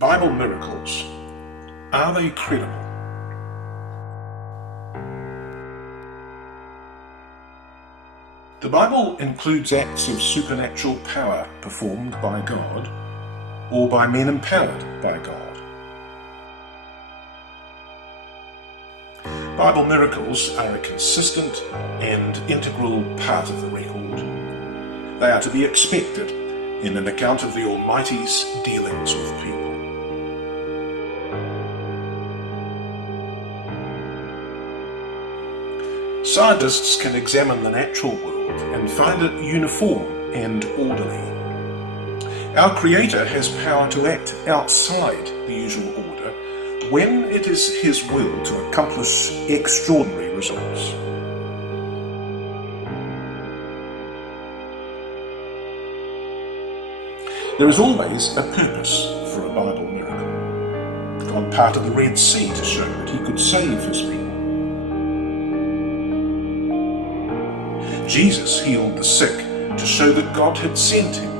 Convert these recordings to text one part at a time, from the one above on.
Bible miracles, are they credible? The Bible includes acts of supernatural power performed by God or by men empowered by God. Bible miracles are a consistent and integral part of the record. They are to be expected in an account of the Almighty's dealings with people. Scientists can examine the natural world and find it uniform and orderly. Our Creator has power to act outside the usual order when it is His will to accomplish extraordinary results. There is always a purpose for a Bible miracle. God parted the Red Sea to show that He could save His people. Jesus healed the sick to show that God had sent Him.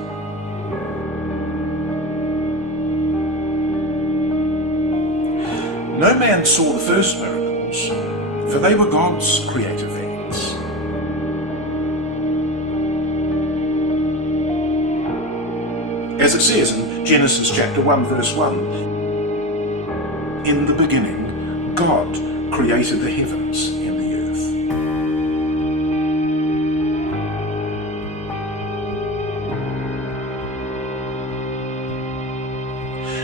No man saw the first miracles, for they were God's creative acts. As it says in Genesis chapter 1 verse 1, in the beginning God created the heavens and the earth.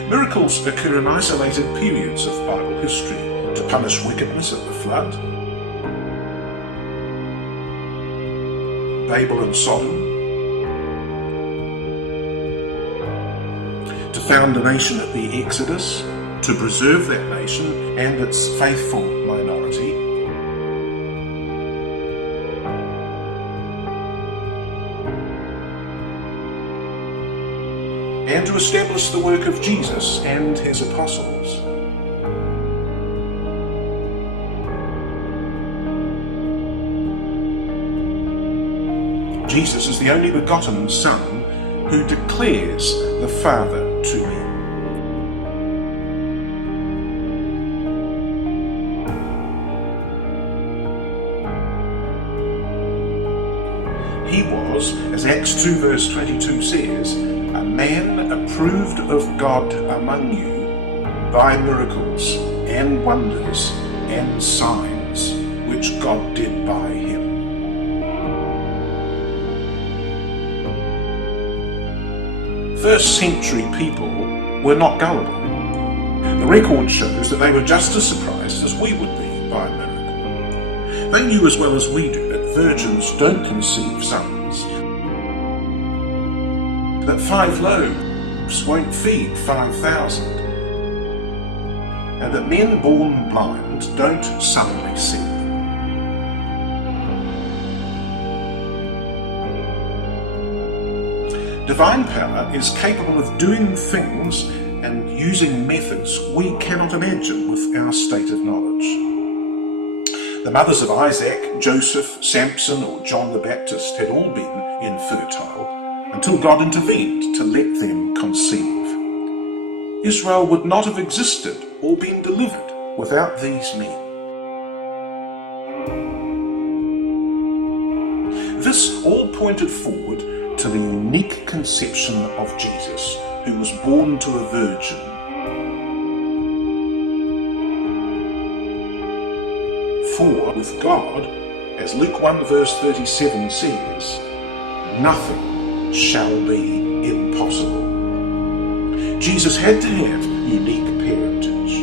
Miracles occur in isolated periods of Bible history to punish wickedness at the flood, Babel and Sodom, to found a nation at the Exodus, to preserve that nation and its faithful minority, and to establish the work of Jesus and His apostles. Jesus is the only begotten Son who declares the Father to men. He was, as Acts 2 verse 22 says, a man approved of God among you by miracles and wonders and signs which God did by him. First century people were not gullible. The record shows that they were just as surprised as we would be by a miracle. They knew as well as we do that virgins don't conceive sons, that 5 loaves won't feed 5,000, and that men born blind don't suddenly see. Divine power is capable of doing things and using methods we cannot imagine with our state of knowledge. The mothers of Isaac, Joseph, Samson, or John the Baptist had all been infertile until God intervened to let them conceive. Israel would not have existed or been delivered without these men. This all pointed forward to the unique conception of Jesus, who was born to a virgin. For with God, as Luke 1 verse 37 says, nothing shall be impossible. Jesus had to have unique parentage.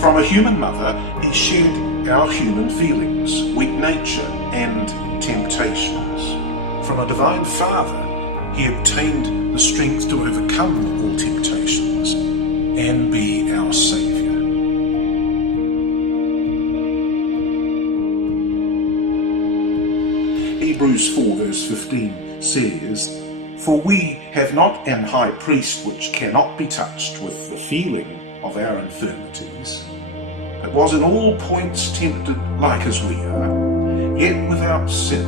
From a human mother, he shared our human feelings, weak nature, and temptations. From a divine Father, he obtained the strength to overcome all temptations and be our Saviour. Hebrews 4 verse 15 says, for we have not an high priest which cannot be touched with the feeling of our infirmities, but was in all points tempted like as we are, yet without sin.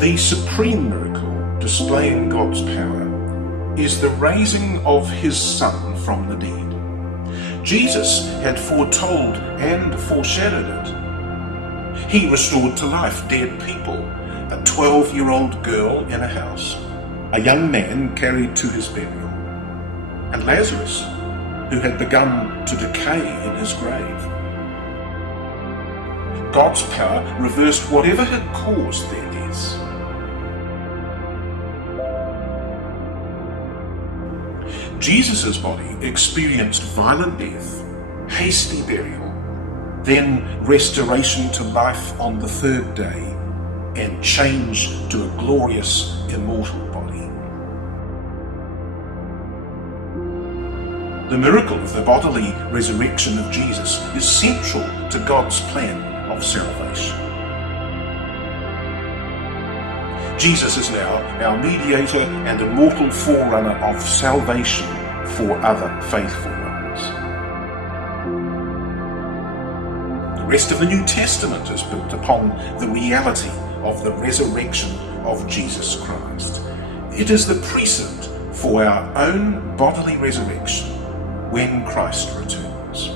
The supreme miracle displaying God's power is the raising of his Son from the dead. Jesus had foretold and foreshadowed it. He restored to life dead people, a 12-year-old girl in a house, a young man carried to his burial, and Lazarus, who had begun to decay in his grave. God's power reversed whatever had caused their deaths. Jesus' body experienced violent death, hasty burial, then restoration to life on the third day, and change to a glorious, immortal body. The miracle of the bodily resurrection of Jesus is central to God's plan of salvation. Jesus is now our mediator and immortal forerunner of salvation for other faithful ones. The rest of the New Testament is built upon the reality of the resurrection of Jesus Christ. It is the precedent for our own bodily resurrection when Christ returns.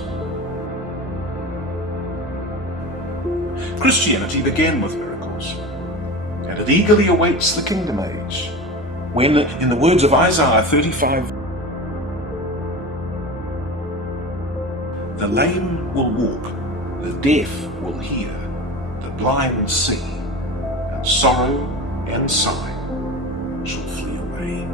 Christianity began with miracles, and it eagerly awaits the kingdom age, when, in the words of Isaiah 35, the lame will walk, the deaf will hear, the blind see, and sorrow and sighing shall flee away.